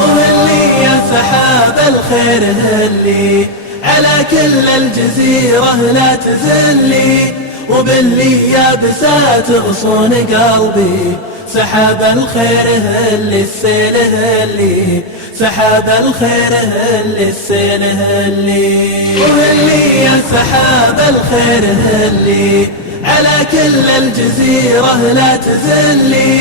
وهلي يا سحاب الخير هلي على كل الجزيرة لا تزلي، وباللي يابسات غصون قلبي سحاب الخير هلي السيل هلي، سحاب الخير هلي السيل هلي. وهلي يا سحاب الخير هلي على كل الجزيرة لا تزلي،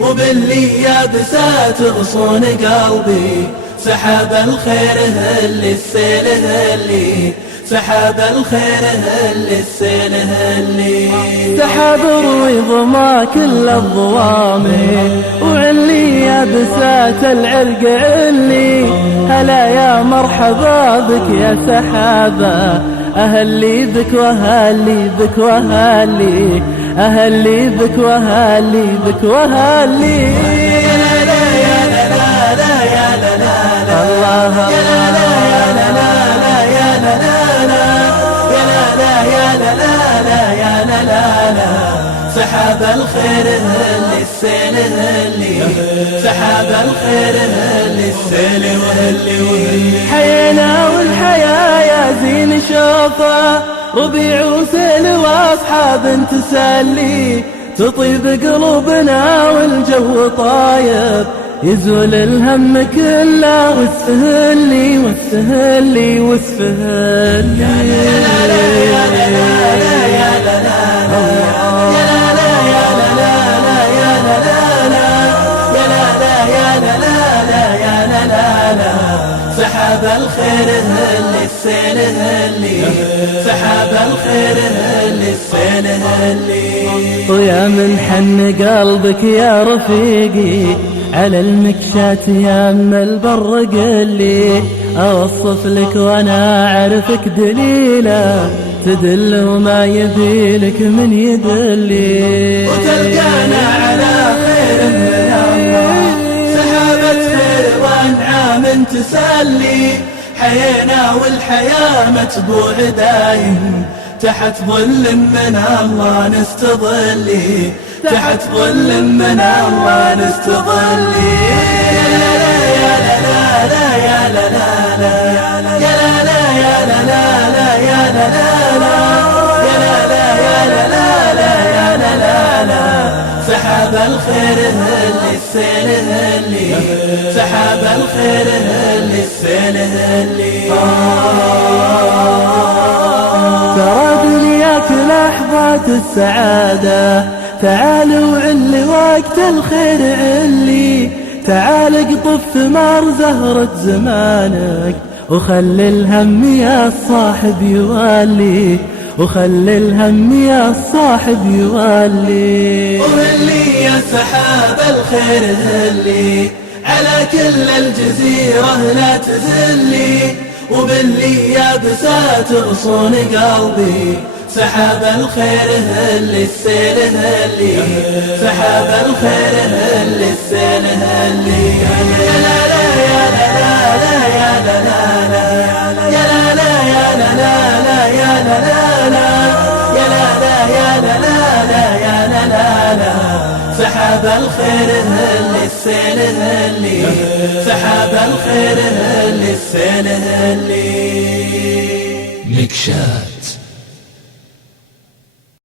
وباللي يابسات غصون قلبي سحاب الخير هلي السيل هلي، سحاب الخير هلي السيل هلي. سحاب روي ضما كل الضوامي، وعلي يابسات العرق علي. هلا يا مرحبا بك يا سحابة، أهلي بك وهالي بك وهالي، أهلي بك وهالي بك وهالي. يا لا لا يا لا لا لا يا لا لا لا الله يا لا لا يا لا لا لا يا لا لا لا يا لا لا يا لا لا لا يا لا لا لا. سحاب الخير هلي السيل هلي، سحاب الخير هلي السيل وهلي وهلي. حينا والحياة يا زين شوفه، ربيع وسيل واصحاب تسلي. تطيب قلوبنا والجو طايب، يزول الهم كله والسهلي والسهلي والسهلي. يا لا لا يا لا لا لا يا لا لا لا يا لا لا يا لا لا لا يا لا لا لا يا لا لا يا لا لا لا يا لا لا لا. سحاب الخير هلي السيل هلي، سحاب الخير هلي السيل هلي. ويا من حن قلبك يا رفيقي على المكشات يم البر قلي. أوصف لك وأنا أعرفك دليلة، تدل وما يبيلك من يدلي. وتلقانا على خير من الله، سحابة خير وانعام تسلي. حينا والحياة متبوع دايم، تحت ظل من الله نستظلي، تحت ظل من الله نستظلي. يا لا يا لا لا لا يا لا لا لا يا لا لا يا لا لا لا يا لا لا لا يا لا لا يا لا لا لا يا لا لا لا. سحاب الخير هلي السيل هلي، سحاب الخير هلي السيل هلي. ترى دنياك لحظات السعادة، تعال وعلي وقت الخير علي. تعال اقطف ثمار زهرة زمانك، وخلي الهم يا الصاحب يوالي، وخلي الهم يا الصاحب يوالي. وهلي يا سحاب الخير هلي على كل الجزيرة لا تزلي، وباللي يابسات غصون قلبي سحاب الخير هلي السيل هلي، سحاب الخير هلي السيل هلي. يا لا لا يا لا لا لا يا لا لا لا يا لا لا يا لا لا لا يا لا لا لا يا لا لا يا لا لا لا يا لا لا لا. سحاب الخير هلي السيل هلي، سحاب الخير هلي السيل هلي. مكشات.